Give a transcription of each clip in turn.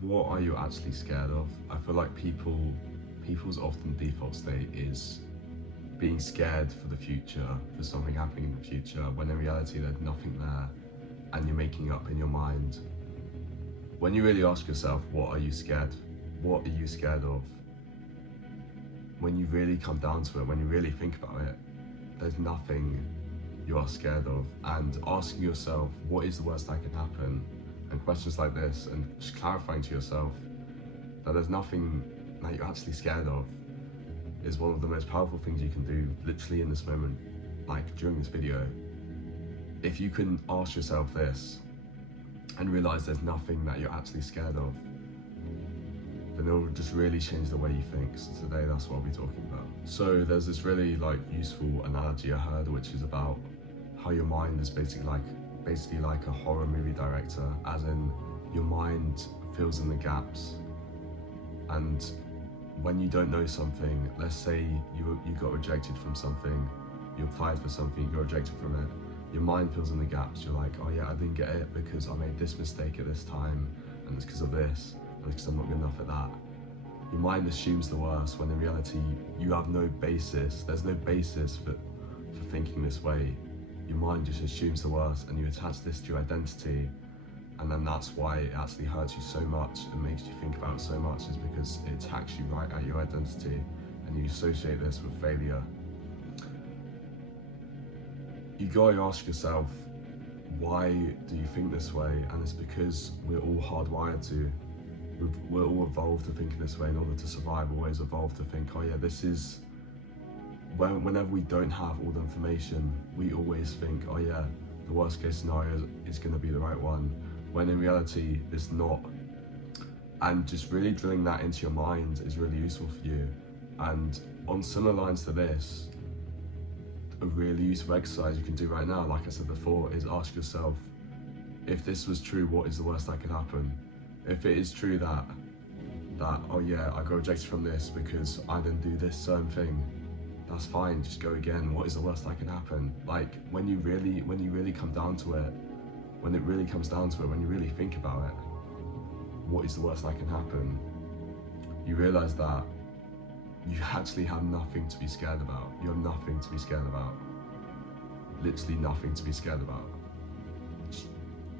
what are you actually scared of? I feel like people's often default state is being scared for the future, for something happening in the future, when in reality there's nothing there and you're making up in your mind. When you really ask yourself, what are you scared of? When you really come down to it, when you really think about it, there's nothing you are scared of. And asking yourself, what is the worst that can happen? And questions like this, and just clarifying to yourself that there's nothing that you're actually scared of, is one of the most powerful things you can do literally in this moment, like during this video. If you can ask yourself this and realize there's nothing that you're actually scared of, then it'll just really change the way you think. So today that's what I'll be talking about. So there's this really useful analogy I heard, which is about how your mind is basically like a horror movie director, as in your mind fills in the gaps. And when you don't know something, let's say you got rejected from something, you applied for something, you got rejected from it, your mind fills in the gaps. You're like, oh yeah, I didn't get it because I made this mistake at this time, and it's because of this, and it's because I'm not good enough at that. Your mind assumes the worst, when in reality you have no basis. There's no basis for thinking this way. Your mind just assumes the worst, and you attach this to your identity, and then that's why it actually hurts you so much and makes you think about it so much, is because it attacks you right at your identity, and you associate this with failure. You gotta ask yourself, why do you think this way? And it's because we're all hardwired to. We're all evolved to think in this way in order to survive. We're always evolved to think, oh yeah, this is... Whenever we don't have all the information, we always think, oh yeah, the worst case scenario is going to be the right one, when in reality it's not. And just really drilling that into your mind is really useful for you. And on similar lines to this, a really useful exercise you can do right now, like I said before, is ask yourself, if this was true, what is the worst that could happen? If it is true that oh yeah, I got rejected from this because I didn't do this certain thing, that's fine, just go again. What is the worst that can happen? Like, when you really come down to it, when it really comes down to it, when you really think about it, what is the worst that can happen? You realize that you actually have nothing to be scared about. You have nothing to be scared about. Literally nothing to be scared about. Just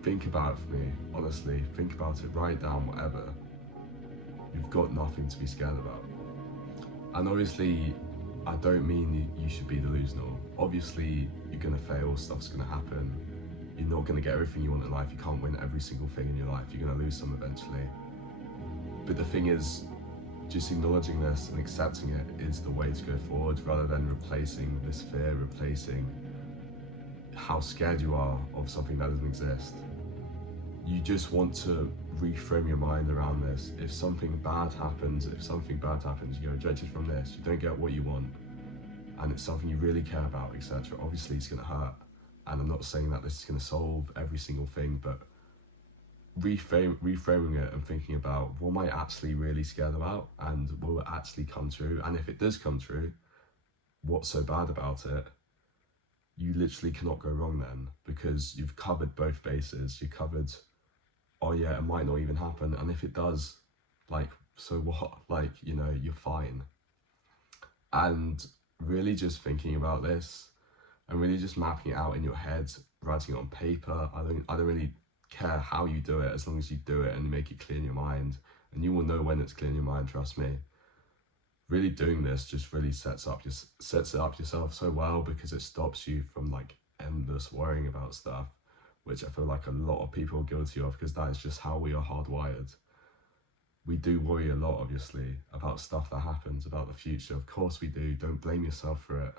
think about it for me, honestly. Think about it, write it down, whatever. You've got nothing to be scared about. And obviously, I don't mean you should be delusional. Obviously, you're gonna fail, stuff's gonna happen. You're not gonna get everything you want in life. You can't win every single thing in your life. You're gonna lose some eventually. But the thing is, just acknowledging this and accepting it is the way to go forward, rather than replacing this fear, replacing how scared you are of something that doesn't exist. You just want to reframe your mind around this. If something bad happens, you get rejected from this, you don't get what you want, and it's something you really care about, etc. Obviously it's gonna hurt, and I'm not saying that this is gonna solve every single thing, but reframing it and thinking about, what am I actually really scared about, and will it actually come true? And if it does come true, what's so bad about it? You literally cannot go wrong then, because you've covered both bases. You covered, oh yeah, it might not even happen, and if it does, so what? You're fine. And really just thinking about this and really just mapping it out in your head, writing it on paper. I don't really care how you do it, as long as you do it and you make it clear in your mind, and you will know when it's clear in your mind, trust me. Really doing this just really sets it up yourself so well, because it stops you from endless worrying about stuff, which I feel like a lot of people are guilty of, because that is just how we are hardwired. We do worry a lot, obviously, about stuff that happens, about the future. Of course we do. Don't blame yourself for it.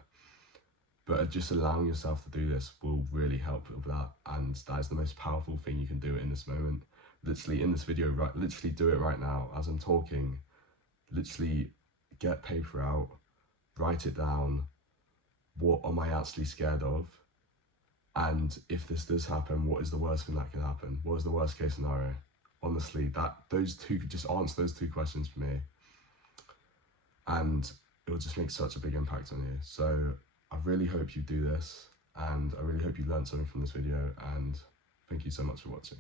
But just allowing yourself to do this will really help with that, and that is the most powerful thing you can do in this moment. Literally in this video, literally do it right now as I'm talking. Literally get paper out, write it down. What am I actually scared of? And if this does happen, what is the worst thing that can happen? What is the worst case scenario? Honestly, just answer those two questions for me, and it will just make such a big impact on you. So I really hope you do this, and I really hope you learned something from this video, and thank you so much for watching.